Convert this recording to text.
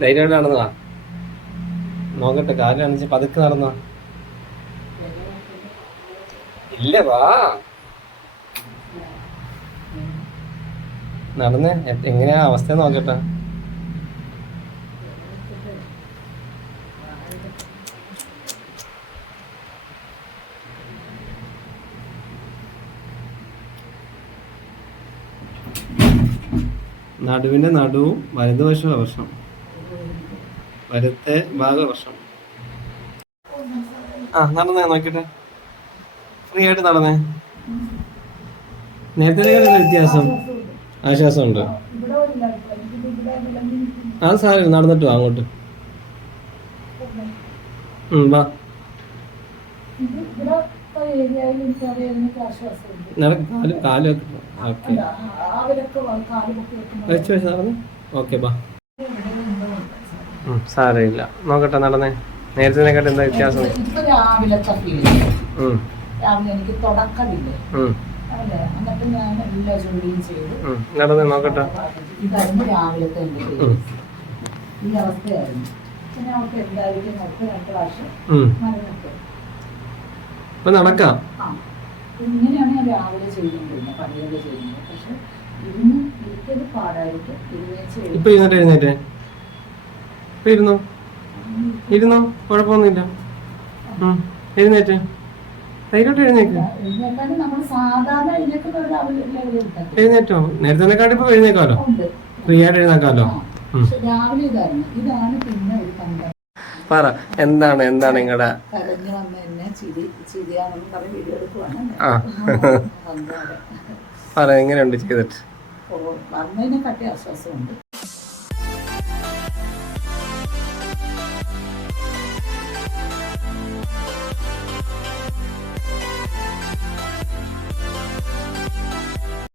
ധൈര്യമായിട്ട് നടന്നതാ. നോക്കട്ടെ കാലം പതുക്കെ നടന്ന ഇല്ല വാ. നടന്ന് എങ്ങനെയാ അവസ്ഥ നോക്കട്ടെ. നടുവിന്റെ നടുവും വലതുവശവും വർഷം. വലത്തെ വർഷം. ആ നടന്നേ നോക്കട്ടെ ഫ്രീ ആയിട്ട് നടന്നേ. നേരത്തെ വ്യത്യാസം? ആശ്വാസമുണ്ട്. ആ സാരം നടന്നിട്ട് വാ അങ്ങോട്ട്. വാ. കാൽ കാൽ ഓക്കെ. നടന്ന്? ഓക്കെ ബാ. സാരമില്ല. നോക്കട്ടെ നടന്നേ. നേരത്തെ എന്താ വ്യത്യാസം? എനിക്ക് തുടക്കമില്ലേ? എന്നിട്ട് ഞാൻ എല്ലാ ജോലിയും ചെയ്തു. ഉം. നടന്നേ നോക്കട്ടെ. ഇതായിരുന്നു രാവിലത്തെ ഈ അവസ്ഥയായിരുന്നു. പിന്നെ അവർക്ക് എന്തായിരിക്കും? അടുത്ത രണ്ട് പ്രാവശ്യം ഉം. ഇപ്പൊ നടക്കാം. ഇങ്ങനെയാണ് ഞാൻ രാവിലെ ചെയ്തുകൊണ്ടിരുന്നത് പണിയൊക്കെ ചെയ്യുന്നത് പക്ഷെ ഇരുന്ന് ഇരിക്കത് പാടായിട്ട് ഇരുന്നേച്ച് ഇപ്പൊ ഇരുന്നിട്ട് എഴുന്നേറ്റേ? ഇപ്പൊ ഇരുന്നോ? ഇരുന്നോ? കുഴപ്പമൊന്നുമില്ല. എഴുന്നേറ്റ്. ധൈര്യമായിട്ട് എഴുന്നേക്ക്. എഴുന്നേറ്റോ? നേരത്തെ ഇപ്പൊ എഴുന്നേക്കാലോ? ഫ്രീ ആയിട്ട് എഴുന്നേക്കാലോ? രാവിലെ ഇതാണ് പിന്നെ ഒരു പറ എന്താണ് എന്താണ് നിങ്ങളുടെ ആ. പറ. എങ്ങനെയുണ്ട് ചെയ്തിട്ട് അമ്മേനെ കട്ടി ആശ്വാസമുണ്ട്.